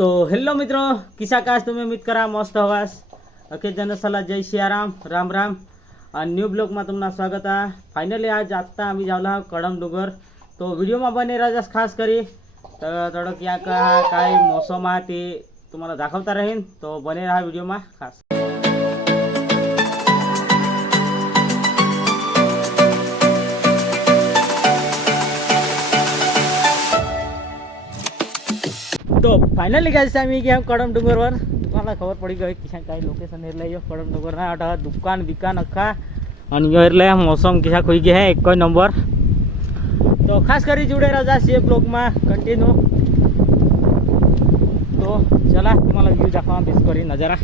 तो हेलो मित्रों, किसा काश तुम्हें उम्मीद करा मस्त हवास अखे जनसला जय सियाराम राम राम आणि न्यू ब्लॉग में तुम्हाला स्वागत आहे। फायनली आज आता आम्ही जावला कडम डोंगर, तो व्हिडिओ में बने राजा खास करी तर थोडं या काय मौसम आहे ते तुम्हाला दाखवता राहीन, तो बने रहा व्हिडिओ में खास। तो फायनली गाइस आम्ही गेम कडम डोंगरवर। तुम्हाला खबर पड़ी गई किसा काय लोकेशन हेरले यो कडम डोंगर ना आटा दुकान बिकान अखा आणि यो हेरले मौसम किसा खोई गया है एक नंबर। तो खास करी जुड़े रहा से ब्लॉग में कंटिन्यू। तो चला तुम्हाला व्यू दाखवा बेस करी नजारा।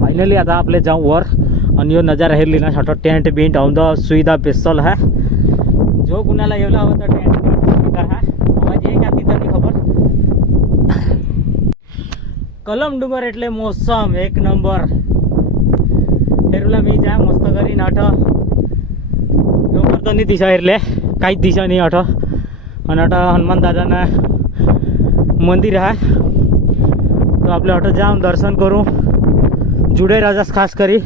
फायनली आता आपले जाऊँ वर आणि यो नजारा हेरली ना छोटा टेंट बिंट औंदा सुविधा पेसल है। जो कुणाला येवला हवा तर टेंट बिंट है आवाज एक आती तनी खबर। कलम डोंगर एटले मौसम एक नंबर। हेरला मी जा मस्त करी नाट डोंगर तनी दिशा हेरले काहीच दिशा नाही अठ आणि आता हनुमान दादा ना मंदिर है। तो आपले अठ जाऊन दर्शन करूँ जुड़े राजा खास करी।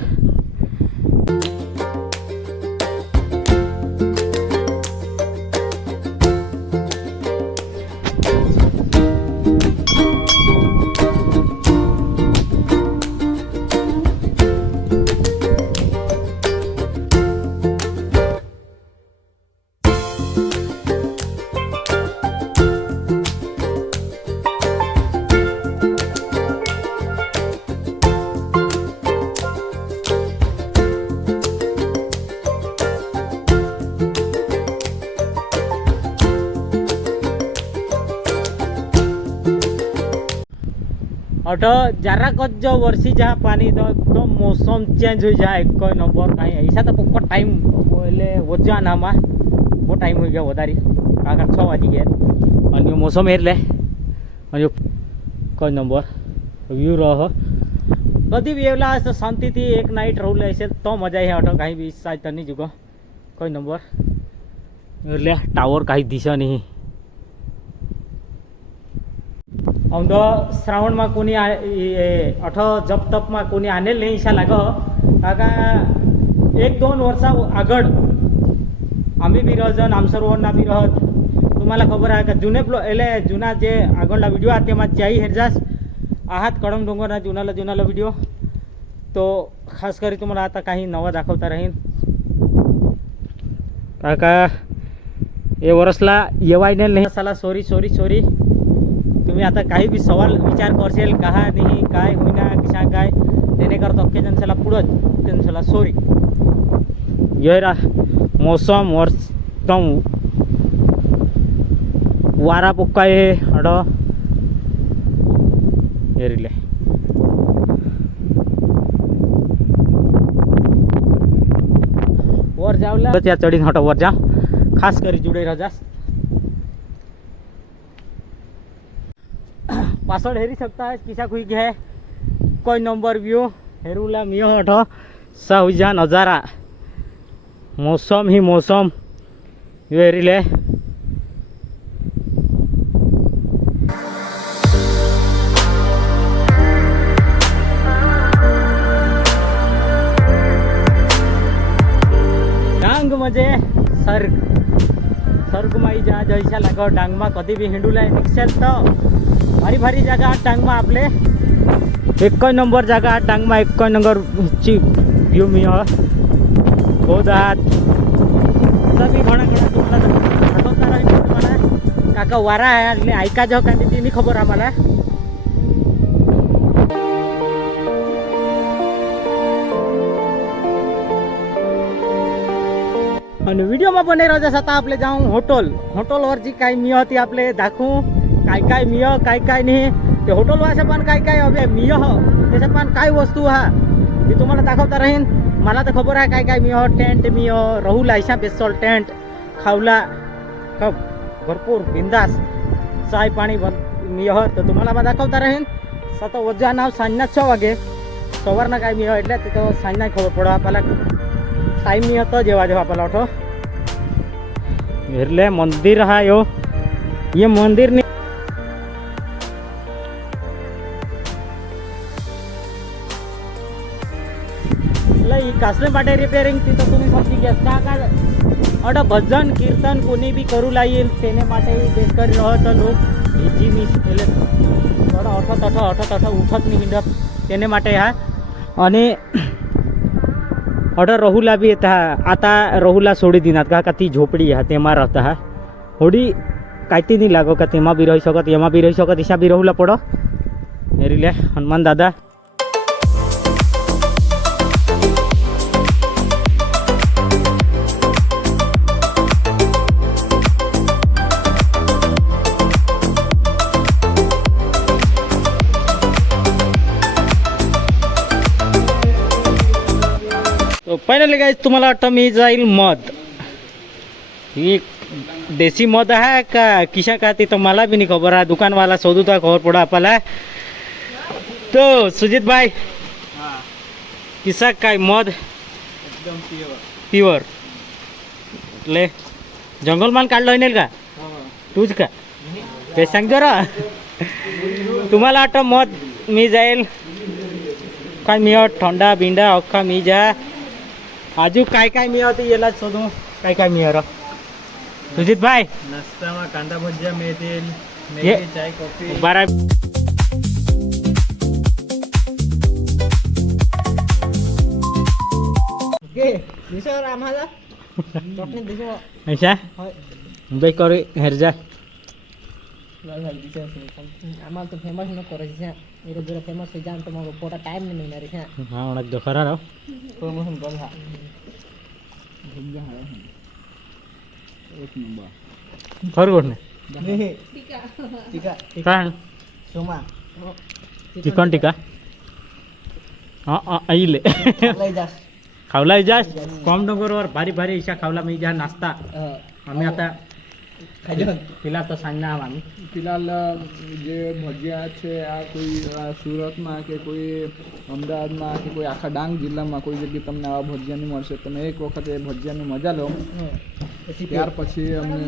अठ जरा कच जो वर्षी जहाँ पानी तो एकदम मौसम चेंज हो जाए एक नंबर। कहीं ऐसा तो पक्का टाइम पहले वजन हमा वो टाइम हो गया वधारी काका 6 वाजी गए और मौसम हेरले और कोई नंबर व्यू रह कभी भी एवला ऐसा शांति थी एक नाइट रहूल ऐसे तो मजा है। अठ कहीं भी शायद तनी जुगो कोई नंबर हेरले टावर कहीं दिशा नहीं। औंद श्रावण में कोणी अठ जप तप में कोणी आणेल नहीं ईशा लाग काका 1-2 वर्षा आगळ आम्ही बी रहजन आमसरोवरना बी रहत। तुम्हाला खबर आहे का जुने एले जुना जे आगळला व्हिडिओ आहे तेमा त्याही हेरजास आहात कडम डोंगरना जुनाला व्हिडिओ। तो खास करी तुम्हाला आता काही नवा दाखवता राहीन काका ये वर्षला येवाय नाही साला सॉरी तुम्ही आता काही भी सवाल विचार करशेल कहा नाही काय होईना किसा काय तेने करतो अख्खे जनसला पुढं जनसला सॉरी। येरा मौसम और एकदम वारा पक्का है अड येरिले वर जावला त्या चढीन हट वर जा खास करी जुड़े रह पासवर्ड हेरी सकता है किसा कोई है कोई नंबर व्यू हेरूला मियो हट साहुजा नज़ारा मौसम ही मौसम यो हेरीले। डांग मजे सर्ग माई जा जैसा लाग डांग में कभी भी हिंडूला निकसेल तो भारी जगह टांग में आपले एक नंबर जगह टांग में एक नंबर व्यू मी बहुत सभी घणा तुम्हाला दाखवता राहील तुम्हाला काका वारा आहे ऐका जाऊ का ती खबर आम्हाला। आणि व्हिडिओ में बने रह आता आपले जाऊँ होटल वर जी काही मिय ती आपले दाखवू काय मिय काय नाही ते हॉटेल वासे पण काय अबे मिय त्याच्या पण काय वस्तू हा ती तुम्हाला दाखवता राहीन। मला तर खबर आहे काय मिय टेंट मिय रहूला ऐसा बेसल टेंट खावला कब भरपूर बिंदास चाय पाणी मिळह तर तुम्हाला मग दाखवता राहीन सतत वजा नाव सांजना 6 वागे सवारनं काय मिळह એટલે तिथं सांजना खबर પડે आपल्याला टाईम मिळतो जेव्हा जेव्हा आपल्याला वाटो એટલે મંદિર હા યો ये मंदिर ની એટલે એ કાસલે માટે રિપેરિંગ થી તો तुम्ही સમજી ગયા કા કા અડ ભજન કીર્તન કોની બી કરું લાઈએ તેને માટે બેસ કરી રહ્યો તો લોક ભીજી ની એટલે થોડા અઠ ઉઠત ની મિંડ તેને માટે હા અને અડ રહુલા બી હતા आता રહુલા છોડી દીનાત કા તી ઝોપડી હા તેમાં રહેતા હા હોડી કાંઈ નહીં લાગો કે તેમાં બી રહી શકો એમાં બી રહી શકો દિશા બી રહુલા પડો એરી લે હનુમાન દાદા तो फायनली गाइस तुम्हाला वाटतं मी जाईल मध ही देसी मध आहे का किशा का ते तर मला बी नाही खबर आहे दुकानवाला शोधू तर खबर पडा आपल्याला तो सुजित भाई किसा काय मध एकदम प्युअर એટલે જંગલમાં કાढलं नाही का तूच का ते सांग जरा तुम्हाला वाटतं मध मी जाईल काय मिळत थंडा बिंडा अख्खा मी जा आजू काय काय मिळत याला शोधू काय काय मिळत सुजित भाई नाश्ताમાં કાંદા ભજીયા મેથીલ ये મેગી ચાય કોફી बारा ओके दिसर आम्हाला चटणी दिसो ऐसा मुंबई करे हेरजा आम्हाला तो फेमस न करायचं છે એ જરા ફેમસ થઈ જાય તો મારો પોતા ટાઈમ નહીં મળે છે હા ઓણક જો ખરા રહો પ્રમોશન કર હા એક નંબર ખરગોટ ને ટીકા ટીકા કાણ સોમા चिकन टिक्का हाँ आई ले લઈ જાસ खावला जास कम डोंगरवर भारी भारी इशा खावला मी जा नाश्ता आम्ही आता પેલા તો સાંજના આમ ફિલહાલ જે ભજીયા છે આ કોઈ સુરતમાં કે કોઈ અમદાવાદમાં કે કોઈ આખા ડાંગ જિલ્લામાં કોઈ જગ્યાએ તમને આવા ભજીયાની મળશે તમે એક વખત એ ભજીયાની મજા લો ત્યાર પછી અમને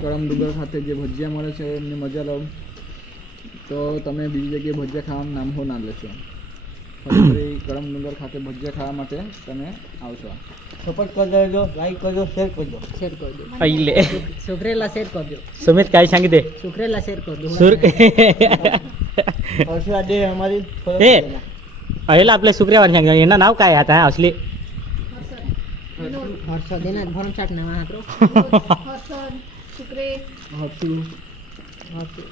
કરમડુંગર ખાતે જે ભજીયા મળે છે એમની મજા લો તો તમે બીજી જગ્યાએ ભજીયા ખાવાનું નામ હો ના લેશો ફરી કરમડુંગર ખાતે ભજીયા ખાવા માટે તમે આવશો સપોર્ટ કરી દેજો લાઈક કરજો શેર કરજો શેર કરજો आई ले સુખરેલા શેર કરજો सुमित काय सांगितले સુખરેલા શેર કરજો सुर હર્ષા ડે અમારી ए अहेला आपले सुक्रियावान सांग यांना नाव काय आता असली હર્ષા દેના ભરમચાટ ના આપણો હર્ષદ શુક્રે હર્ષુ હર્ષુ